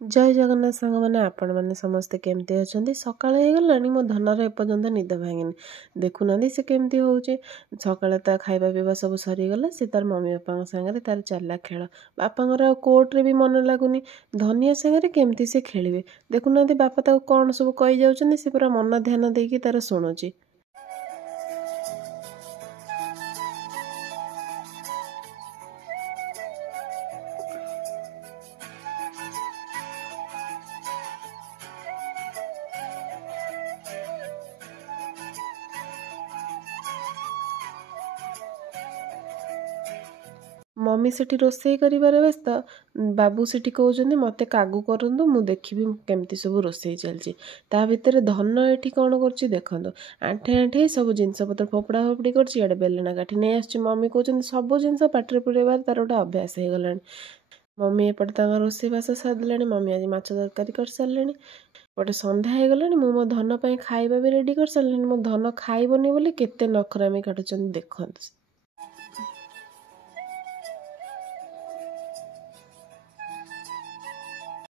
जय जगन्नाथ सांग मैंने आपण मैंने समस्ते केमती अच्छा सकाल हो गला मो धनर एपर्यंत निद भांगिनी देखुना से केमती हो सकाले ता खाଇବା पीवा सब सरीगला सी तार मम्मी बापा सागर तार चलला खेल बापा कोर्टे भी मन लगुनि धनिया सागर केमती से खेलिए देखुना बापा कौन सब कही जाऊँ सी पूरा मन ध्यान देकी तार शुणुची। मम्मी सेठी रोसई करिबार व्यस्त बाबू सेठी कहउछन्ती मते कागू करंतु मु देखिबि केमती सब रोसई चलछि ता भितर धन एठी कोन करछि देखंतु आंठे आंठे सब जिंस पत्र फोपड़ा फोपड़ी करछि एडे बेलना काठी नै आछछि मम्मी कहउछन्ती सब जिंस पाटरे पुरेबार तार गोटे अभ्यास हे गलानी। मम्मी एपटे तांगा रोसई बास सारदेलानी मम्मी आज माछ तरकारी कर सारलेनी गोटे संध्या हे गलानी मु मो धन पई खाइबा भी रेडी कर सारलेनी मो धन खाइबनी बोली केते नखरामी काटुछन्ती देखंतु।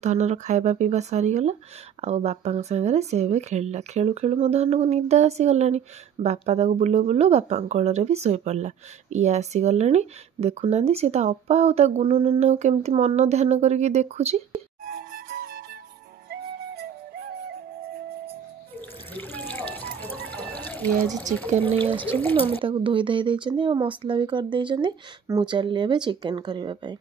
धनर खाଇବା पीवा सरीगला आउ बापा सागर से भी खेलला खेलु खेलु मो धन को निद आसीगला बापा ताको बुलो बुलो बापा कोଳରେ भी शोई पड़ला ये आसीगला देखुना सी ता अपा आ ता गुनु नन्ना केमती मन ध्यान करके देखुची। ये आज चिकेन नहीं आछछन्ती मम्मी ताको धोई धाई देइछन्ती आ मसला भी कर देइछन्ती मु चलली एबे चिकेन करिबा पई।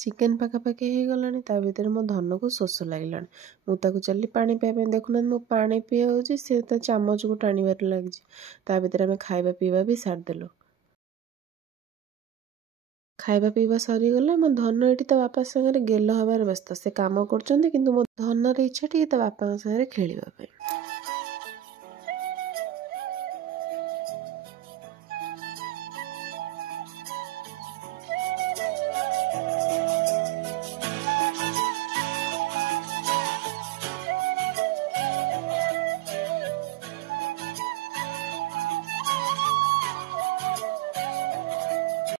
चिकेन पाखापाखि हो गलानी ता भीतर मो धन को शोष लगे मुझे चली पानी पीवा देखुना मो पानी पी सी तो चामच को टाणिबार लगी ता भीतर आम खाଇବା पीवा भी सारदेलु खाଇବା पीवा सरीगला मो धन ये बापा सागर गेल हबार व्यस्त से काम कर मो धनर इच्छा टी बापा सागर खेलवाई।